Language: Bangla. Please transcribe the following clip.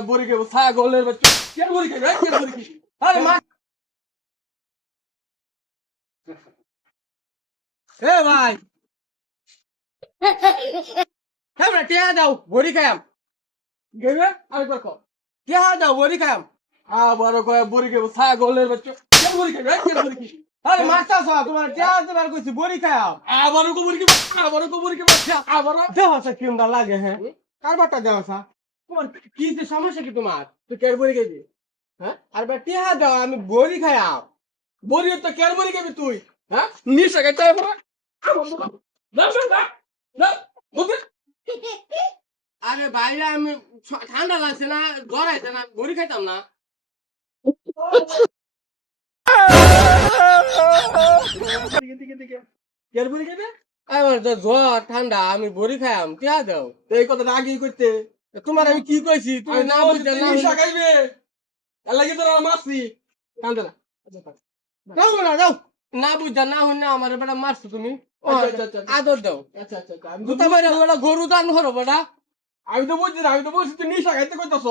বুড়ি কে ছাগলের বাচ্চা কে বুড়ি কে কে বুড়ি কে আরে মা এ ভাই হ্যাঁ বড় টিয়া দাও বুড়ি খায়াম গেবে আমি করব টিয়া দাও বুড়ি খায়াম বড় কয় বুড়ি কে ছাগলের বাচ্চা কে বুড়ি কে বুড়ি কে আরে মাস্টার সাহেব তোমার টিয়া দেবার কইছি বুড়ি খায়াম আবারও কো বুড়ি কে আবারও কো বুড়ি কে বাচ্চা আবারও দেহ আছে কিন্দা লাগে হ্যাঁ কারবারটা দেও সা তোমার কি যে সমস্যা কি তোমার তুই কে বুড়ি কে হ্যাঁ আর বে টিয়া দাও আমি বুড়ি খায়াম বুড়ি তো কে বুড়ি কে তুই হ্যাঁ নিশা কে চাই না না না না আরে বাইরে আমি ঠান্ডা লাগছে না জ্বর আছে না বড়ি খাইতাম না কের বড়ি খাইবে আমার তো জ্বর ঠান্ডা আমি বড়ি খাইম টিয়া দাও এই কথা আগেই করতে তোমার আমি কি কইছি তুমি না বুঝতে না খাইবে এর লাগি তোরা মারছি কান্দে না দাও না দাও না বুঝতে না হই না আমার বেটা মারছো তুমি আদর দাও আচ্ছা আচ্ছা আমি তো বাইরে গরু দান করো বেটা আমি তো বলছি তুই নিশা খাইতে কইতাছ